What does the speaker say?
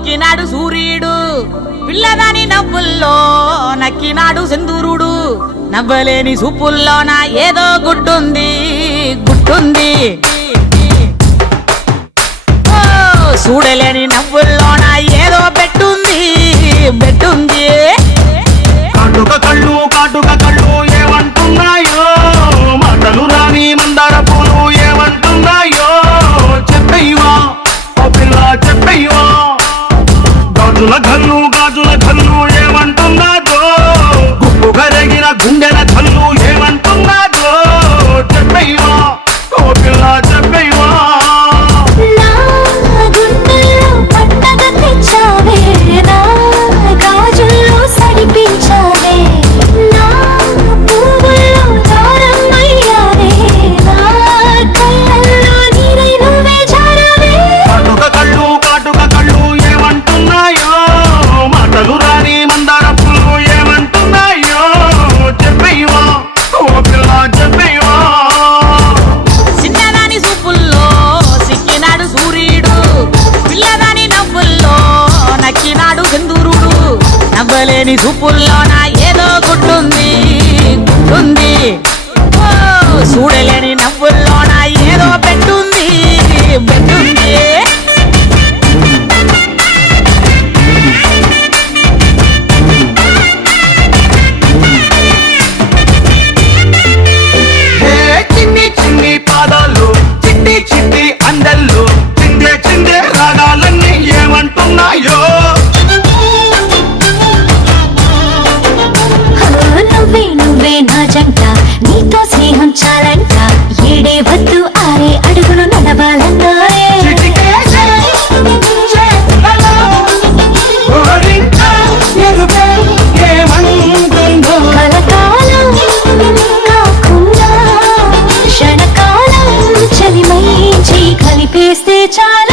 సిక్కినాడు సూర్యుడు పిల్లదాని నవ్వుల్లో నక్కినాడు సింధూరుడు నవ్వలేని సూపుల్లోన ఏదో గుట్టుంది గుట్టుంది చూడలేని నవ్వుల్లోన ఏదో పెట్టుంది పెట్టుంది కాటుక కళ్ళు ఏమంటున్నాయో మాటలు రాని మందార పూలు ఏమంటున్నాయో చెప్పయ్యవా ఓ పిల్ల చెప్పయ్యవా గాజుల కళ్ళు ఏమంటున్నాదో గుప్పు కరిగిన గుండెల కళ్ళు ఏమంటున్నాదో చెప్పయ్యవా ఓ పిల్ల చెప్పయ్యవా నవ్వలేని చూపుల్లోన ఏదో గుట్టుంది గుట్టుంది చూడలేని నవ్వుల్లోన ఏదో పెట్టుంది పెట్టుంది చిన్ని పాదాలు చిట్టి చిట్టి అందల్లో చిందే రాగాలన్నీ ఏమంటున్నాయో నువ్వే నా జంట నీతో స్నేహం చాలంట ఏడే వద్దు ఆరే అడుగులు నడవాలన్నారే కలకాలం కాకుండా క్షణకాలం చలిమై కలిపేస్తే చాలు